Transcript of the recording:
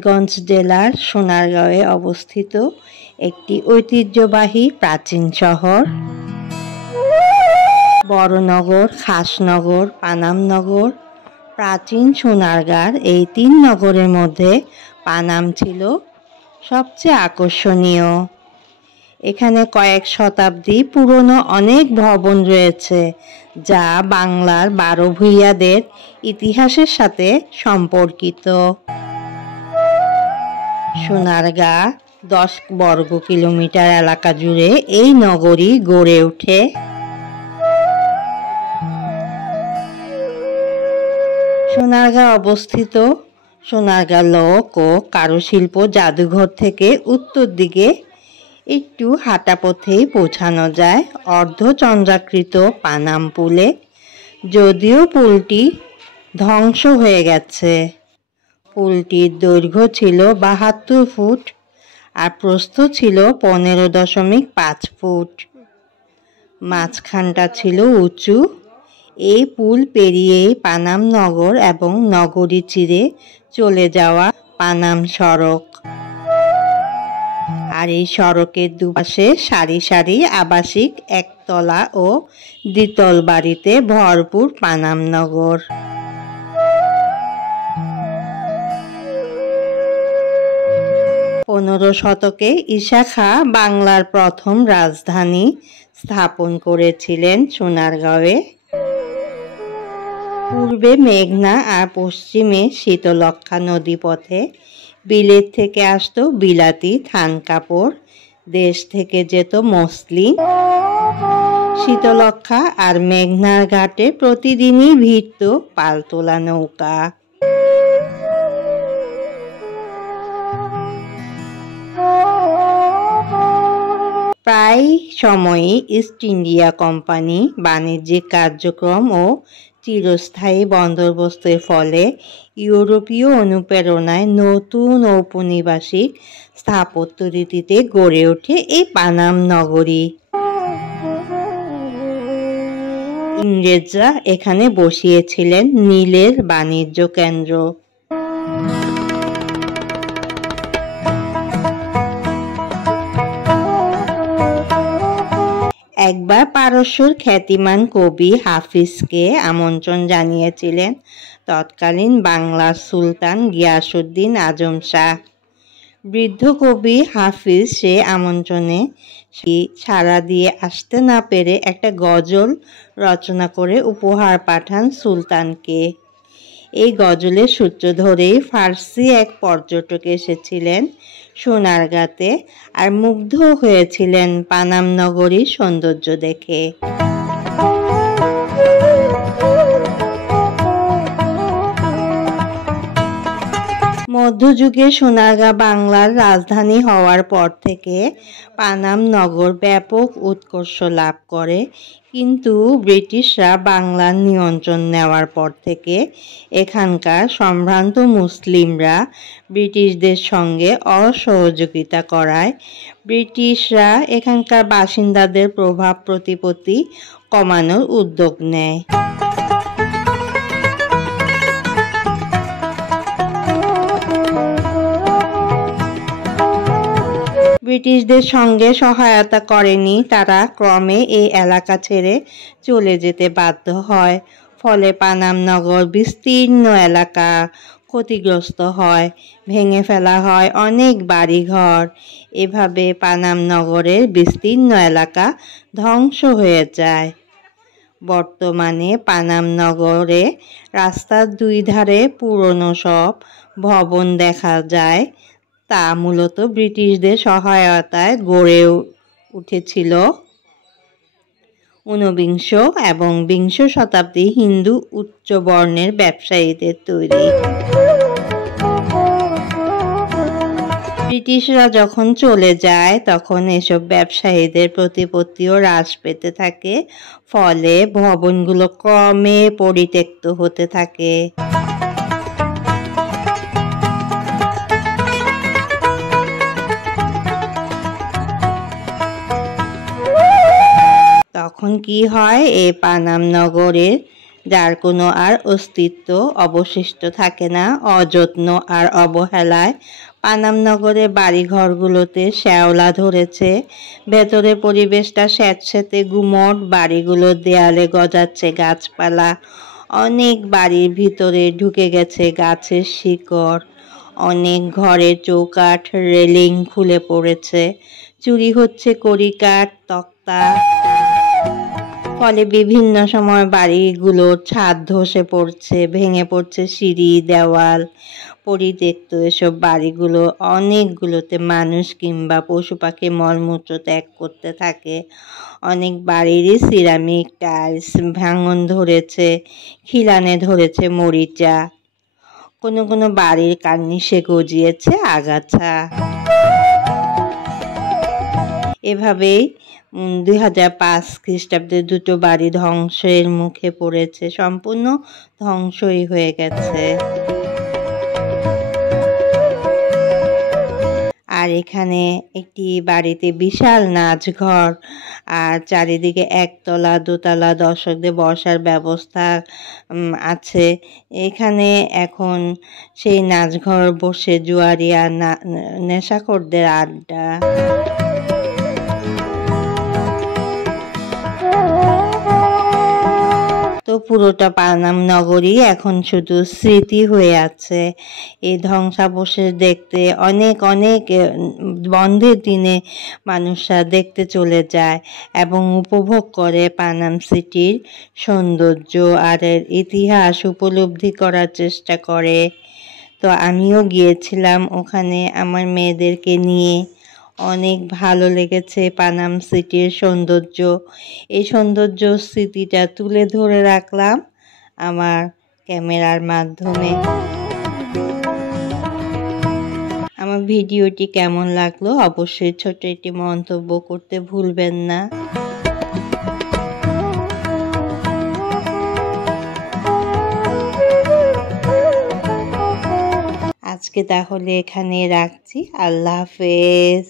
নারায়ণগঞ্জ জেলার সোনারগাঁওয়ে অবস্থিত একটি ঐতিহ্যবাহী প্রাচীন শহর। বড়নগর, খাসনগর, পানামনগর, প্রাচীন সোনারগাঁর এই তিন নগরের মধ্যে পানাম ছিল সবচেয়ে আকর্ষণীয়। এখানে কয়েক শতাব্দী পুরনো অনেক ভবন রয়েছে যা বাংলার 12 ভূঁইয়াদের ইতিহাসের সাথে সম্পর্কিত। সোনারগাঁ 10 বর্গ কিলোমিটার এলাকা জুড়ে এই নগরী গড়ে ওঠে। সোনারগাঁ অবস্থিত সোনারগাঁ লোক ও কারুশিল্প জাদুঘর থেকে উত্তর দিকে একটু হাঁটা পথেই পৌঁছানো যায় অর্ধচন্দ্রাকৃত পানাম পুলে। যদিও পুলটি ধ্বংস হয়ে গেছে। পুলটির দৈর্ঘ্য ছিল 72 ফুট আর প্রস্থ ছিল 15.5 ফুট। মাঝখানটা ছিল উঁচু। এই পুল পেরিয়েই পানাম নগর এবং নগরী চিরে চলে যাওয়া পানাম সড়ক। আর এই সড়কের দুপাশে সারি সারি আবাসিক একতলা ও দ্বিতল বাড়িতে ভরপুর পানাম নগর। পনেরো শতকে ঈসা খাঁ বাংলার প্রথম রাজধানী স্থাপন করেছিলেন সোনারগাঁওয়ে। পূর্বে মেঘনা আর পশ্চিমে শীতলক্ষ্যা নদী পথে বিলেত থেকে আসতো বিলাতি থান কাপড়, দেশ থেকে যেত মসলিন। শীতলক্ষ্যা আর মেঘনার ঘাটে প্রতিদিনই ভিড়ত পালতোলা নৌকা। প্রায় সময়ই ইস্ট ইন্ডিয়া কোম্পানি বাণিজ্যিক কার্যক্রম ও চিরস্থায়ী বন্দোবস্তের ফলে ইউরোপীয় অনুপ্রেরণায় নতুন ঔপনিবেশিক স্থাপত্য রীতিতে গড়ে ওঠে এই পানাম নগরী। ইংরেজরা এখানে বসিয়েছিলেন নীলের বাণিজ্য কেন্দ্র। একবার পারস্যর খ্যাতিমান কবি হাফিজকে আমন্ত্রণ জানিয়েছিলেন তৎকালীন বাংলার সুলতান গিয়াসউদ্দিন আজম শাহ। বৃদ্ধ কবি হাফিজ সে আমন্ত্রণে সাড়া দিয়ে আসতে না পেরে একটা গজল রচনা করে উপহার পাঠান সুলতানকে। এই গজলের সূত্র ধরেই ফার্সি এক পর্যটক এসেছিলেন সোনারগাঁতে আর মুগ্ধ হয়েছিলেন পানাম নগরীর সৌন্দর্য দেখে। মধ্যযুগে সোনারগাঁ বাংলার রাজধানী হওয়ার পর থেকে পানাম নগর ব্যাপক উৎকর্ষ লাভ করে, কিন্তু ব্রিটিশরা বাংলার নিয়ন্ত্রণ নেওয়ার পর থেকে এখানকার সম্ভ্রান্ত মুসলিমরা ব্রিটিশদের সঙ্গে অসহযোগিতা করায় ব্রিটিশরা এখানকার বাসিন্দাদের প্রভাব প্রতিপত্তি কমানোর উদ্যোগ নেয়। ব্রিটিশদের সঙ্গে সহায়তা করেনি তারা ক্রমে এই এলাকা ছেড়ে চলে যেতে বাধ্য হয়। ফলে পানাম নগর বিস্তীর্ণ এলাকা ক্ষতিগ্রস্ত হয়, ভেঙে ফেলা হয় অনেক বাড়িঘর। এভাবে পানাম নগরের বিস্তীর্ণ এলাকা ধ্বংস হয়ে যায়। বর্তমানে পানাম নগরে রাস্তার দুই ধারে পুরনো সব ভবন দেখা যায়। তা মূলত ব্রিটিশদের সহায়তায় গড়ে উঠেছিল। 19 এবং 20 শতাব্দী হিন্দু উচ্চ বর্ণের ব্যবসায়ীদের তৈরি। ব্রিটিশরা যখন চলে যায় তখন এসব ব্যবসায়ীদের প্রতিপত্তিও হ্রাস পেতে থাকে, ফলে ভবনগুলো ক্রমে পরিত্যক্ত হতে থাকে। তখন কি হয়, এই পানাম নগরের যার কোনো আর অস্তিত্ব অবশিষ্ট থাকে না অযত্ন আর অবহেলায়। পানাম নগরের বাড়িঘরগুলোতে শ্যাওলা ধরেছে, ভেতরের পরিবেশটা স্যাঁতস্যাঁতে গুমট, বাড়িগুলোর দেয়ালে গজাচ্ছে গাছপালা, অনেক বাড়ির ভিতরে ঢুকে গেছে গাছের শিকড়, অনেক ঘরের চৌকাঠ রেলিং খুলে পড়েছে, চুরি হচ্ছে কড়িকাঠ তক্তা। ফলে বিভিন্ন সময় বাড়িগুলোর ছাদ ধসে পড়ছে, ভেঙে পড়ছে সিঁড়ি দেওয়াল। পরিত্যক্ত এসব বাড়িগুলো অনেকগুলোতে মানুষ কিংবা পশু পাখি মলমূত্র ত্যাগ করতে থাকে। অনেক বাড়িরই সিরামিক টাইলস ভাঙন ধরেছে, খিলানে ধরেছে মরিচা, কোনো কোনো বাড়ির কার্নিশে গজিয়েছে আগাছা। এভাবেই 2005 খ্রিস্টাব্দে দুটো বাড়ি ধ্বংসের মুখে পড়েছে, সম্পূর্ণ ধ্বংসই হয়ে গেছে। আর এখানে একটি বাড়িতে বিশাল নাচঘর, আর চারিদিকে একতলা দোতলা দর্শকদের বসার ব্যবস্থা আছে। এখানে এখন সেই নাচঘর বসে জুয়ারিয়া নেশাখোরদের আড্ডা। তো পুরোটা পানাম নগরী এখন শুধু স্মৃতি হয়ে আছে। এই ধ্বংসাবশেষ দেখতে অনেক অনেক বন্ধের দিনে মানুষরা দেখতে চলে যায় এবং উপভোগ করে পানাম সিটির সৌন্দর্য আর এর ইতিহাস উপলব্ধি করার চেষ্টা করে। তো আমিও গিয়েছিলাম ওখানে আমার মেয়েদেরকে নিয়ে, অনেক ভালো লেগেছে পানাম সিটির সৌন্দর্য। এই সৌন্দর্য স্মৃতিটা তুলে ধরে রাখলাম আমার ক্যামেরার মাধ্যমে। আমার ভিডিওটি কেমন লাগলো অবশ্যই ছোট একটি মন্তব্য করতে ভুলবেন না। আজকে তাহলে এখানে রাখছি। আল্লাহ হাফেজ।